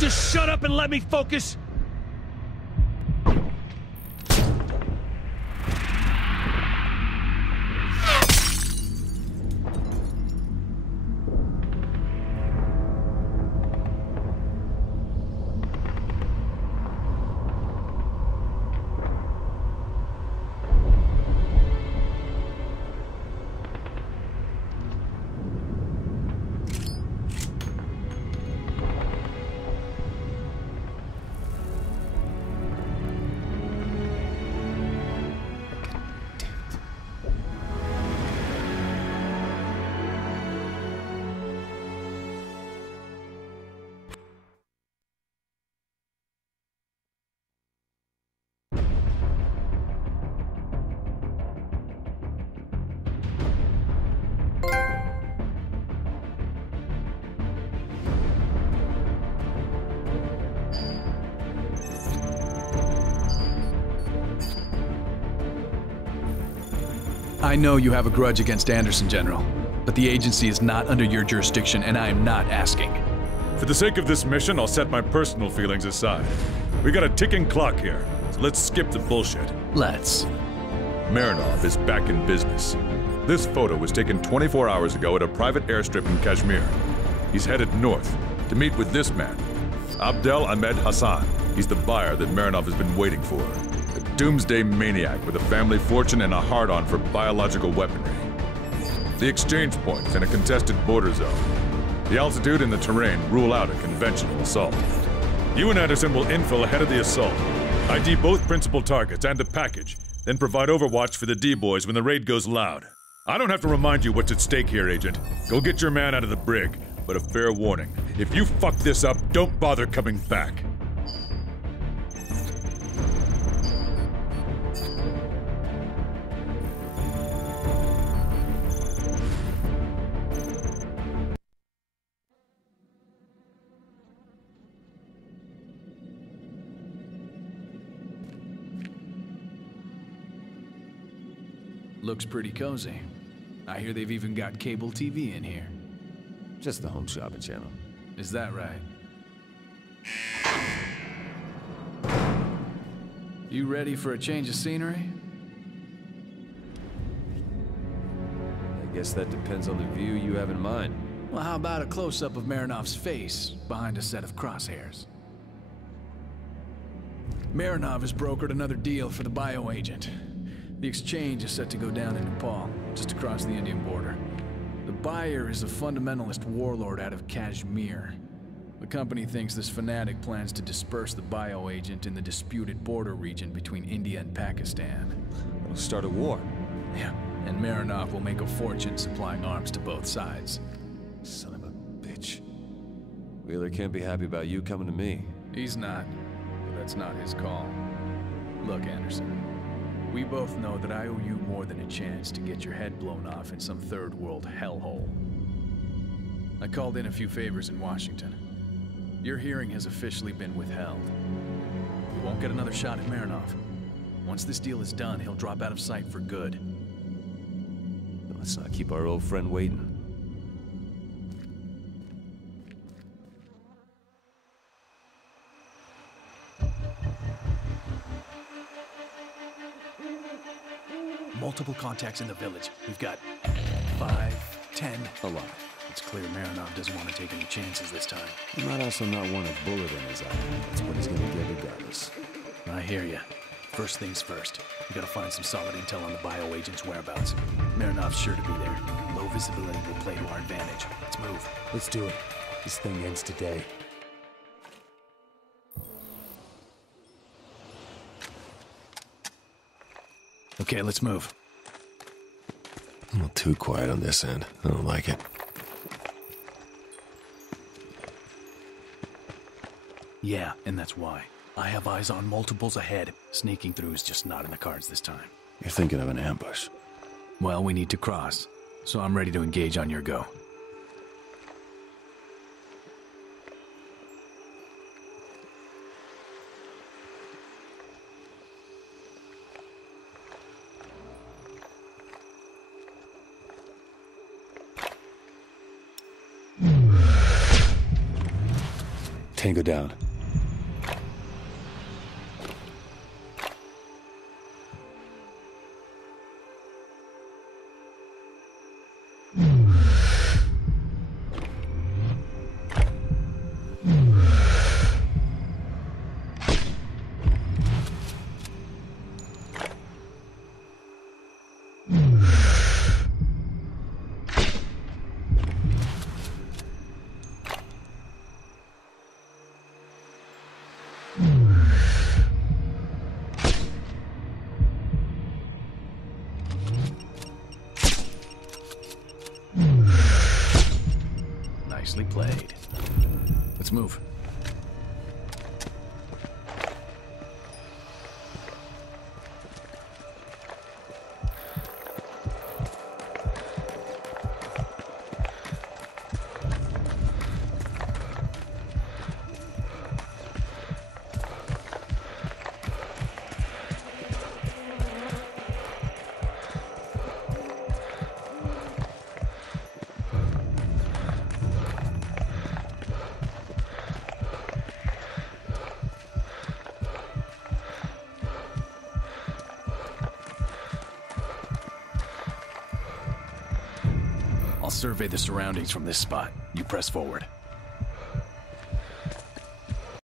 just shut up and let me focus? I know you have a grudge against Anderson, General, but the agency is not under your jurisdiction, and I am not asking. For the sake of this mission, I'll set my personal feelings aside. We got a ticking clock here, so let's skip the bullshit. Let's. Marinov is back in business. This photo was taken 24 hours ago at a private airstrip in Kashmir. He's headed north to meet with this man, Abdel Ahmed Hassan. He's the buyer that Marinov has been waiting for. A doomsday maniac with a family fortune and a hard-on for biological weaponry. The exchange point is in a contested border zone. The altitude and the terrain rule out a conventional assault. You and Anderson will infill ahead of the assault. ID both principal targets and the package, then provide overwatch for the D-boys when the raid goes loud. I don't have to remind you what's at stake here, Agent. Go get your man out of the brig, but a fair warning. If you fuck this up, don't bother coming back. Looks pretty cozy. I hear they've even got cable TV in here. Just the home shopping channel. Is that right? You ready for a change of scenery? I guess that depends on the view you have in mind. Well, how about a close-up of Marinov's face behind a set of crosshairs? Marinov has brokered another deal for the bioagent. The exchange is set to go down in Nepal, just across the Indian border. The buyer is a fundamentalist warlord out of Kashmir. The company thinks this fanatic plans to disperse the bioagent in the disputed border region between India and Pakistan. It'll start a war. Yeah, and Marinov will make a fortune supplying arms to both sides. Son of a bitch. Wheeler can't be happy about you coming to me. He's not, but that's not his call. Look, Anderson. We both know that I owe you more than a chance to get your head blown off in some third world hellhole. I called in a few favors in Washington. Your hearing has officially been withheld. You won't get another shot at Marinov. Once this deal is done, he'll drop out of sight for good. Let's not keep our old friend waiting. Multiple contacts in the village. We've got 5, 10. A lot. It's clear Marinov doesn't want to take any chances this time. He might also not want a bullet in his eye. That's what he's gonna get regardless. I hear ya. First things first. We gotta find some solid intel on the bioagent's whereabouts. Marinov's sure to be there. Low visibility will play to our advantage. Let's move. Let's do it. This thing ends today. Okay, let's move. A little too quiet on this end. I don't like it. Yeah, and that's why. I have eyes on multiples ahead. Sneaking through is just not in the cards this time. You're thinking of an ambush. Well, we need to cross, so I'm ready to engage on your go. Tango down. Nicely played. Let's move. I'll survey the surroundings from this spot. You press forward.